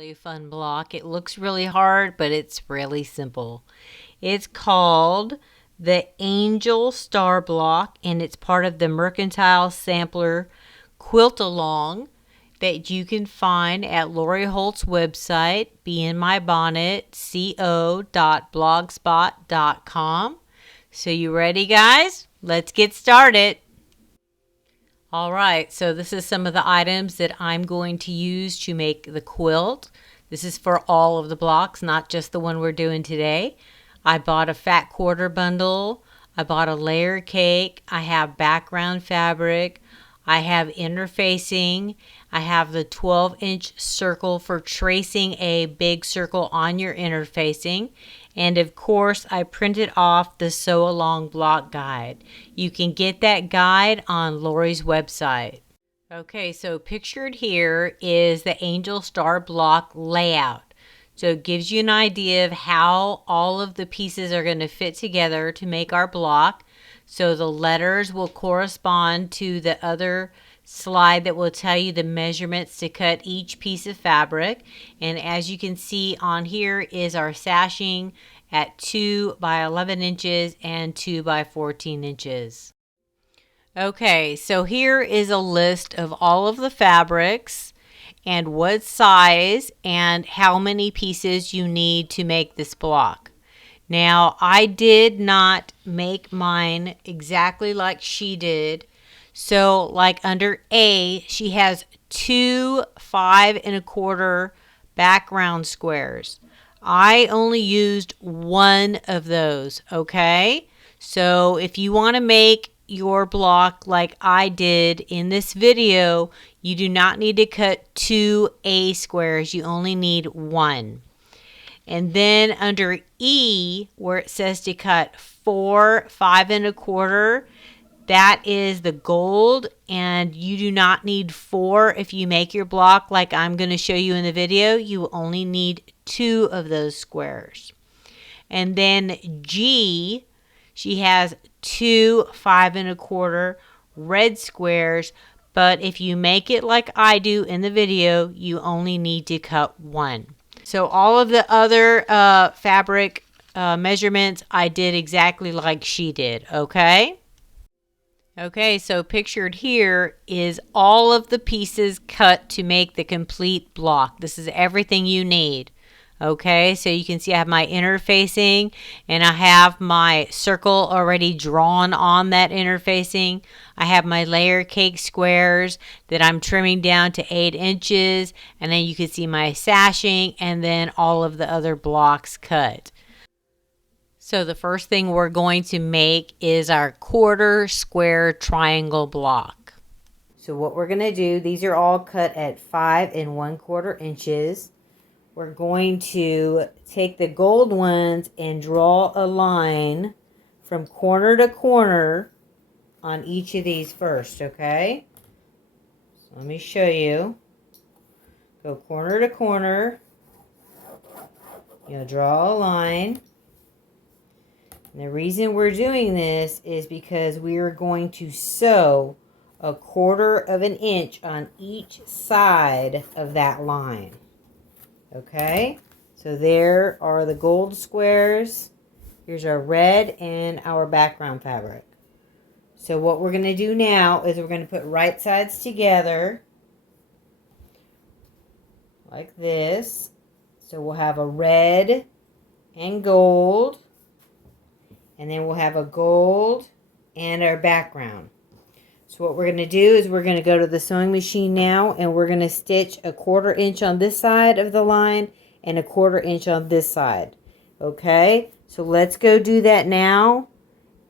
really fun block. It looks really hard, but it's really simple. It's called the Angel Star Block, and it's part of the Mercantile Sampler Quilt Along that you can find at Lori Holt's website, beinmybonnet.co.blogspot.com. So you ready, guys? Let's get started. All right, so this is some of the items that I'm going to use to make the quilt. This is for all of the blocks, not just the one we're doing today. I bought a fat quarter bundle. I bought a layer cake. I have background fabric. I have interfacing. I have the 12-inch circle for tracing a big circle on your interfacing. And of course, I printed off the Sew Along block guide. You can get that guide on Lori's website. Okay, so pictured here is the Angel Star block layout. So it gives you an idea of how all of the pieces are going to fit together to make our block. So the letters will correspond to the other slide that will tell you the measurements to cut each piece of fabric. And as you can see on here is our sashing at 2 by 11 inches and 2 by 14 inches. Okay, so here is a list of all of the fabrics and what size and how many pieces you need to make this block. Now, I did not make mine exactly like she did. So, like under A, she has 2 5 1/4 background squares. I only used one of those, okay? So, if you want to make your block like I did in this video, you do not need to cut 2 A squares. You only need one. And then under E, where it says to cut 4 5 1/4, that is the gold, and you do not need 4 if you make your block like I'm going to show you in the video. You only need 2 of those squares. And then G, she has 2 5 1/4 red squares, but if you make it like I do in the video, you only need to cut 1. So all of the other fabric measurements, I did exactly like she did, okay? Okay, so pictured here is all of the pieces cut to make the complete block. This is everything you need. Okay, so you can see I have my interfacing and I have my circle already drawn on that interfacing. I have my layer cake squares that I'm trimming down to 8 inches, and then you can see my sashing and then all of the other blocks cut. So the first thing we're going to make is our quarter square triangle block. So what we're going to do, these are all cut at 5 1/4 inches. We're going to take the gold ones and draw a line from corner to corner on each of these first, okay? So let me show you. Go corner to corner. You'll draw a line. And the reason we're doing this is because we are going to sew 1/4 inch on each side of that line. Okay, so there are the gold squares. Here's our red and our background fabric. So what we're going to do now is we're going to put right sides together like this. So we'll have a red and gold, and then we'll have a gold and our background. So what we're going to do is we're going to go to the sewing machine now, and we're going to stitch 1/4 inch on this side of the line and 1/4 inch on this side. Okay, so let's go do that now,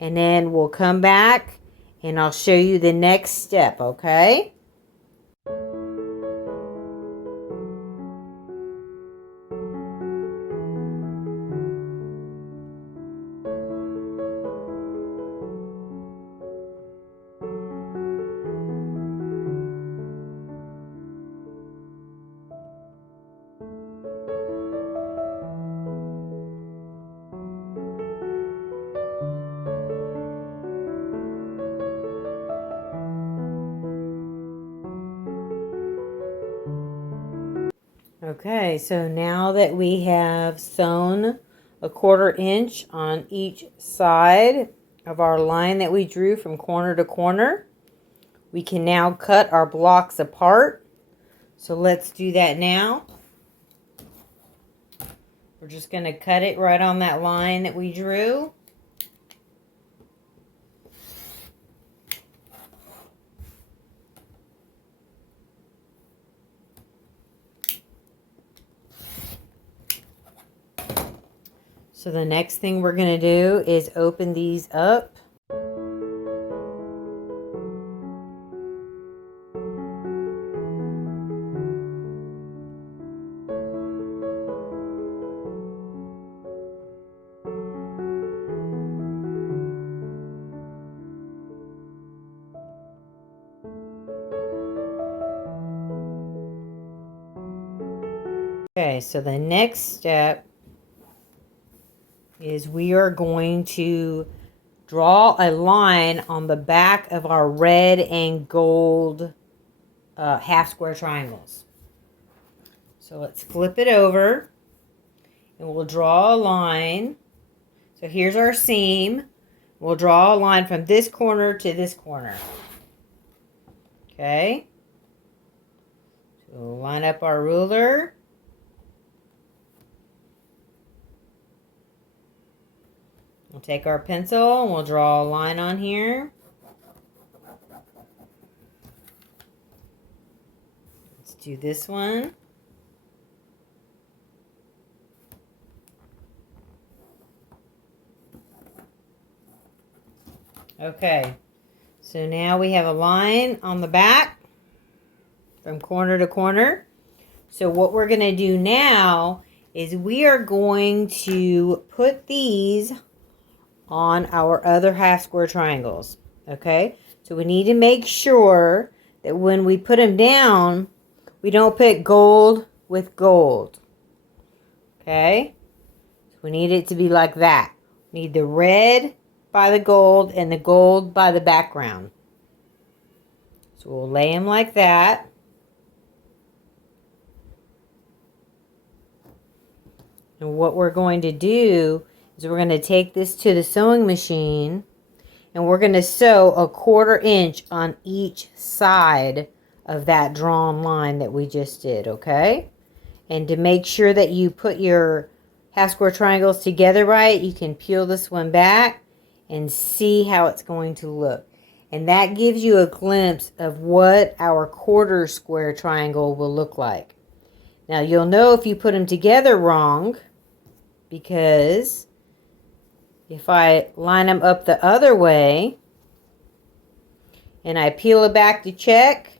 and then we'll come back and I'll show you the next step, okay? Okay, so now that we have sewn a 1/4 inch on each side of our line that we drew from corner to corner, we can now cut our blocks apart. So let's do that now. We're just going to cut it right on that line that we drew. So the next thing we're going to do is open these up. Okay, so the next step is we are going to draw a line on the back of our red and gold half square triangles. So let's flip it over and we'll draw a line. So here's our seam. We'll draw a line from this corner to this corner. Okay. So we'll line up our ruler. We'll take our pencil and we'll draw a line on here. Let's do this one. Okay, so now we have a line on the back from corner to corner. So what we're going to do now is we are going to put these on our other half square triangles. Okay, so we need to make sure that when we put them down, we don't put gold with gold. Okay, so we need it to be like that. We need the red by the gold and the gold by the background. So we'll lay them like that. And what we're going to do is we're going to take this to the sewing machine and we're going to sew a 1/4 inch on each side of that drawn line that we just did, okay? And to make sure that you put your half square triangles together right, you can peel this one back and see how it's going to look. And that gives you a glimpse of what our 1/4 square triangle will look like. Now you'll know if you put them together wrong, because if I line them up the other way and I peel it back to check,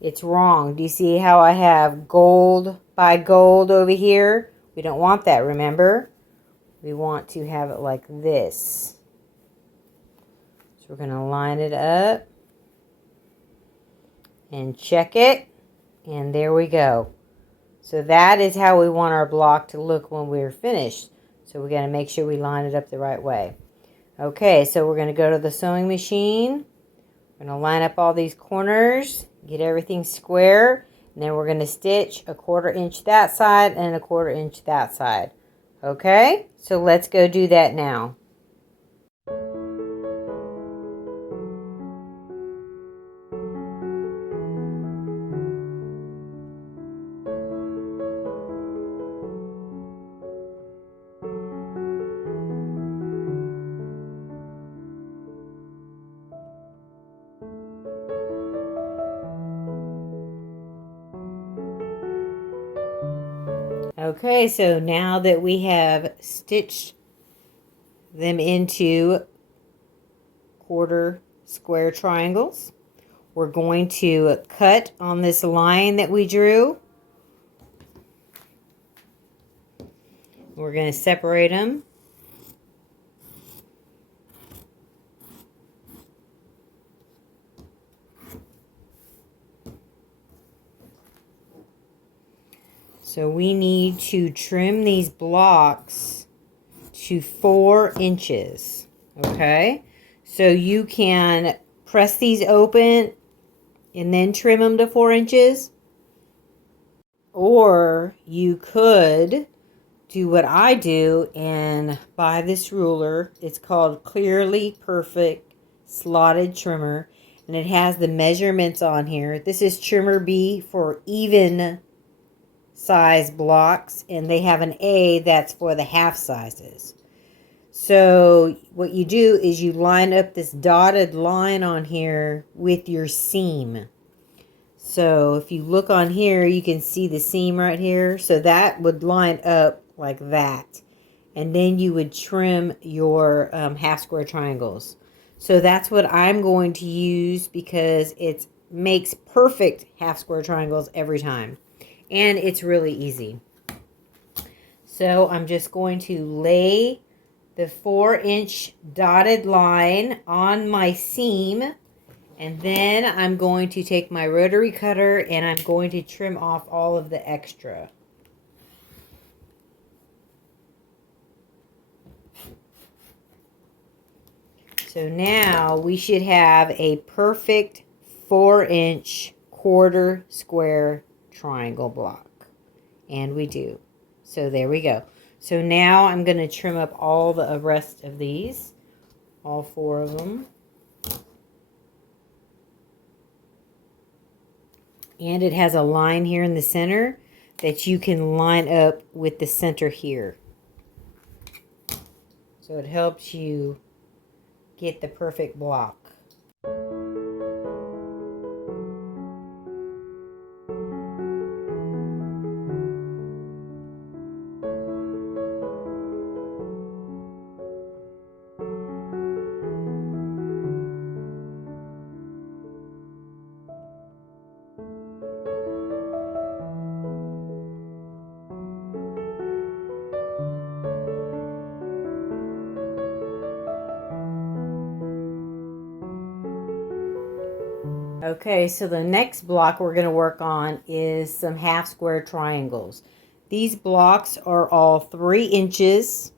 it's wrong. Do you see how I have gold by gold over here? We don't want that, remember? We want to have it like this. So we're going to line it up and check it, and there we go. So that is how we want our block to look when we're finished. So we're going to make sure we line it up the right way. Okay, so we're going to go to the sewing machine. We're going to line up all these corners, get everything square, and then we're going to stitch a 1/4 inch that side and a 1/4 inch that side. Okay, so let's go do that now. Okay, so now that we have stitched them into 1/4 square triangles, we're going to cut on this line that we drew. We're going to separate them. So we need to trim these blocks to 4 inches, okay? So you can press these open and then trim them to 4 inches. Or you could do what I do and buy this ruler. It's called Clearly Perfect Slotted Trimmer. And it has the measurements on here. This is trimmer B for even size blocks. And they have an A that's for the half sizes. So what you do is you line up this dotted line on here with your seam. So if you look on here, you can see the seam right here. So that would line up like that. And then you would trim your half square triangles. So that's what I'm going to use because it makes perfect half square triangles every time. And it's really easy. So I'm just going to lay the 4-inch dotted line on my seam, and then I'm going to take my rotary cutter and I'm going to trim off all of the extra. So now we should have a perfect 4-inch quarter square triangle block, and we do. So there we go. So now I'm going to trim up all the rest of these, all 4 of them. And it has a line here in the center that you can line up with the center here. So it helps you get the perfect block. Okay, so the next block we're going to work on is some half square triangles. These blocks are all 3 inches.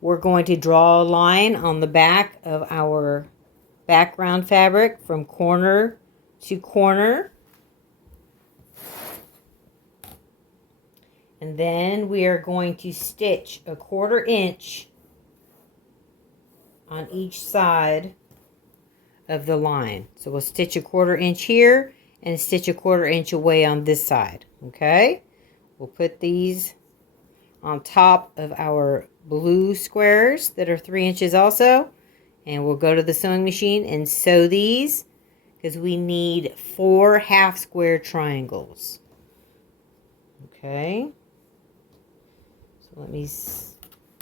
We're going to draw a line on the back of our background fabric from corner to corner. And then we are going to stitch a 1/4 inch on each side of the line. So we'll stitch a 1/4 inch here and stitch a 1/4 inch away on this side. Okay, we'll put these on top of our blue squares that are 3 inches also, and we'll go to the sewing machine and sew these because we need 4 half square triangles. Okay, so let me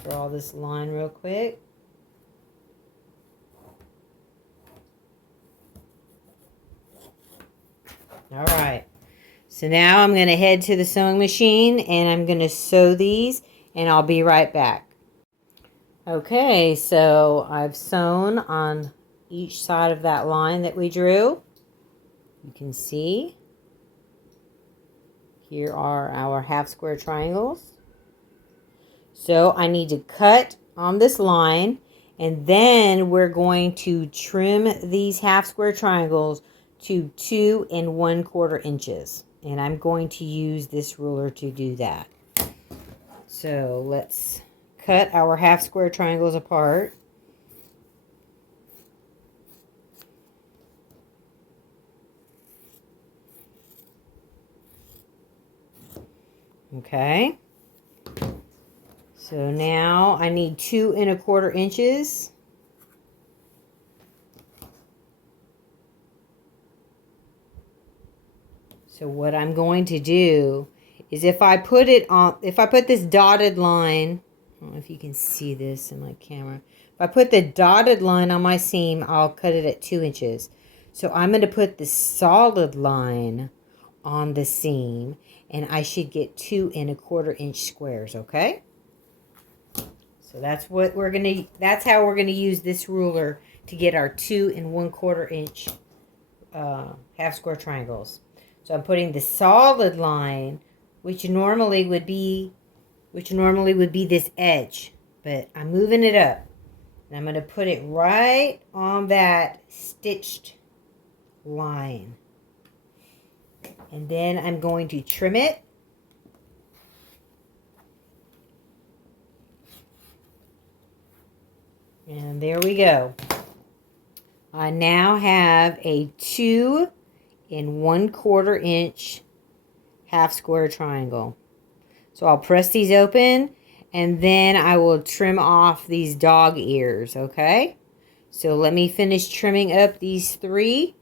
draw this line real quick. All right, so now I'm going to head to the sewing machine and I'm going to sew these, and I'll be right back. Okay, so I've sewn on each side of that line that we drew. You can see here are our half square triangles. So I need to cut on this line, and then we're going to trim these half square triangles to 2 1/4 inches. And I'm going to use this ruler to do that. So let's cut our half square triangles apart. Okay. So now I need 2 1/4 inches. So what I'm going to do is if I put this dotted line, I don't know if you can see this in my camera. If I put the dotted line on my seam, I'll cut it at 2 inches. So I'm going to put the solid line on the seam, and I should get 2 1/4 inch squares, okay? So that's how we're going to use this ruler to get our 2 1/4 inch half square triangles. So I'm putting the solid line, which normally would be this edge, but I'm moving it up. And I'm going to put it right on that stitched line. And then I'm going to trim it. And there we go. I now have a 2 1/4 inch half square triangle. So I'll press these open and then I will trim off these dog ears, okay? So let me finish trimming up these 3.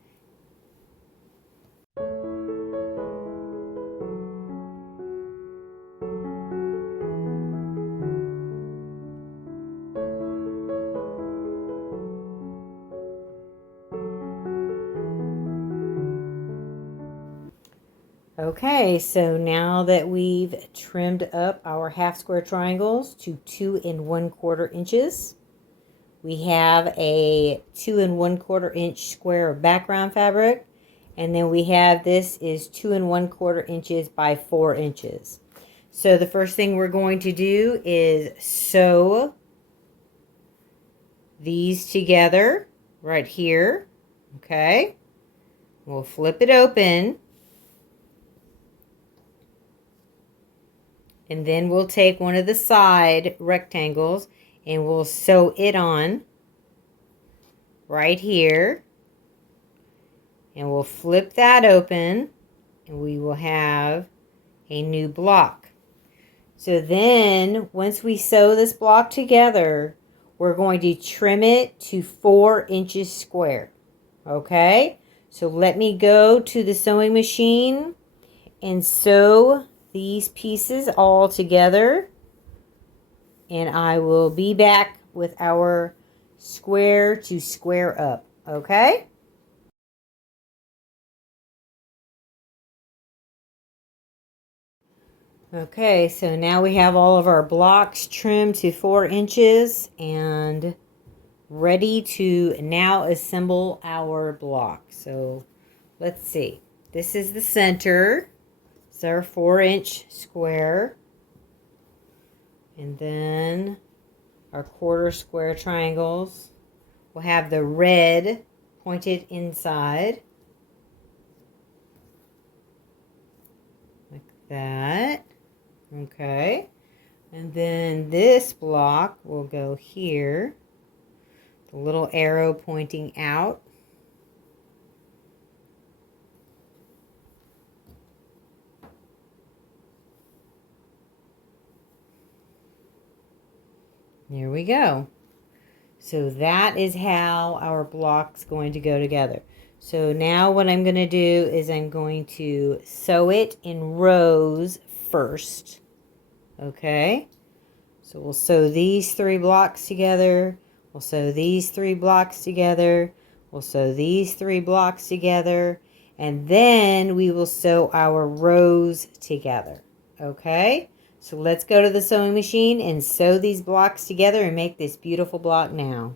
Okay, so now that we've trimmed up our half square triangles to 2 1/4 inches, we have a 2 1/4 inch square of background fabric, and then we have this is 2 1/4 inches by 4 inches. So the first thing we're going to do is sew these together right here, okay? We'll flip it open. And then we'll take one of the side rectangles and we'll sew it on right here. And we'll flip that open and we will have a new block. So then once we sew this block together, we're going to trim it to 4 inches square. Okay? So let me go to the sewing machine and sew these pieces all together, and I will be back with our square to square up, okay? Okay, so now we have all of our blocks trimmed to 4 inches and ready to now assemble our block. So let's see. This is the center. It's our 4-inch square. And then our quarter square triangles will have the red pointed inside. Like that. Okay. And then this block will go here. The little arrow pointing out. There we go. So that is how our block's going to go together. So now what I'm going to do is I'm going to sew it in rows first. Okay. So we'll sew these 3 blocks together. We'll sew these 3 blocks together. We'll sew these 3 blocks together. And then we will sew our rows together. Okay. So let's go to the sewing machine and sew these blocks together and make this beautiful block now.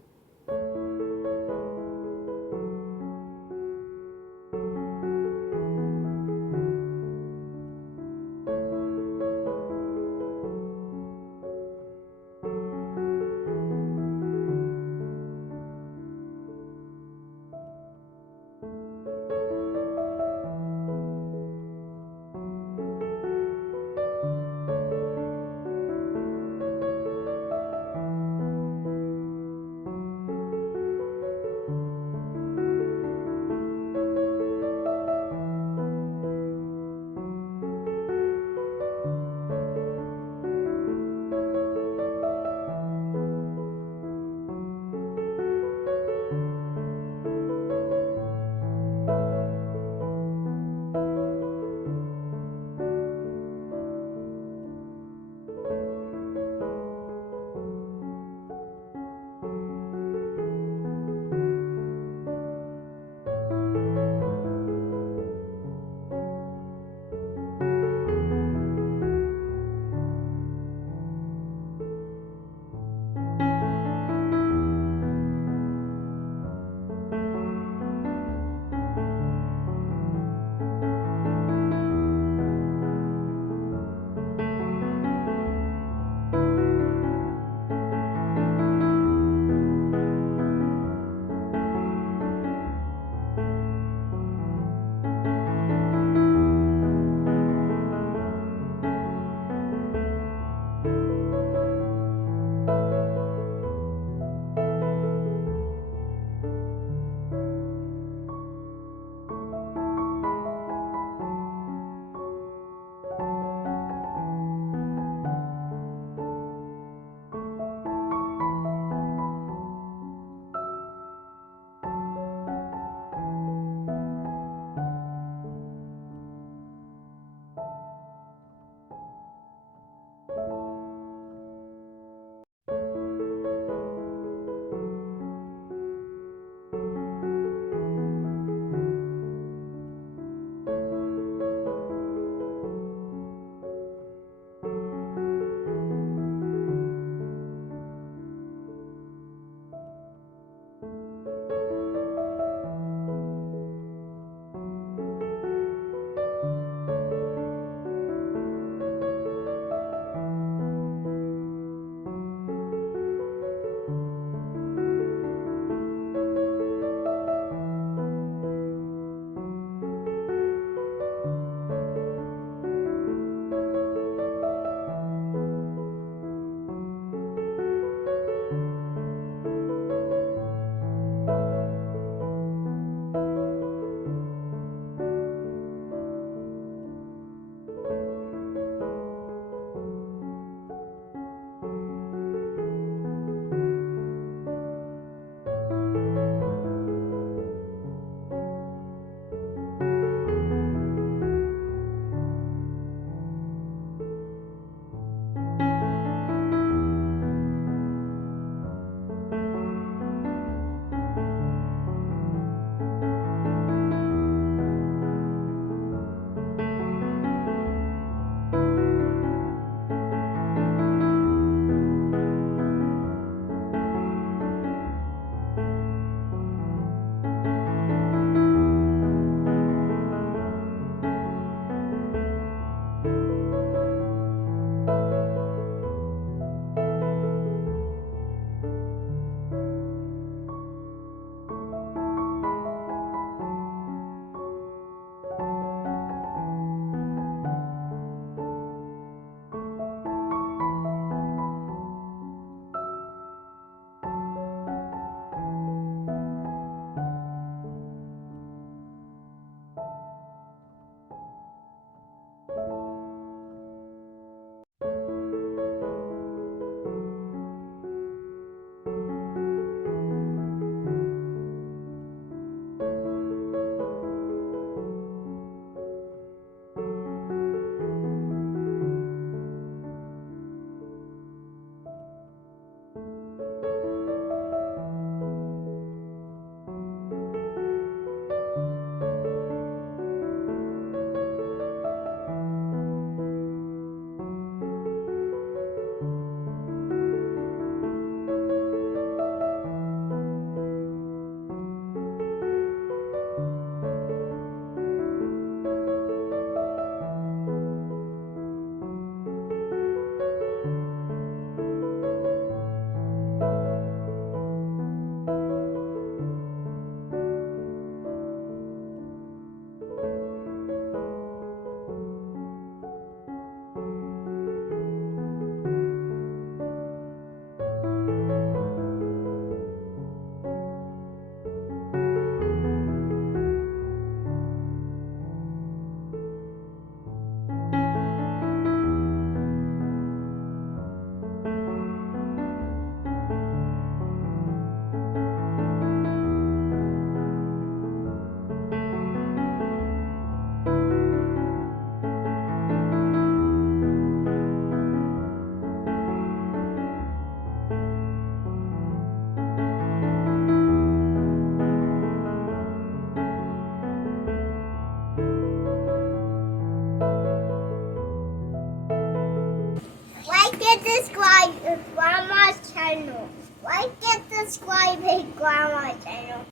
Like and subscribe to Grandma's channel. Like and subscribe to Grandma's channel.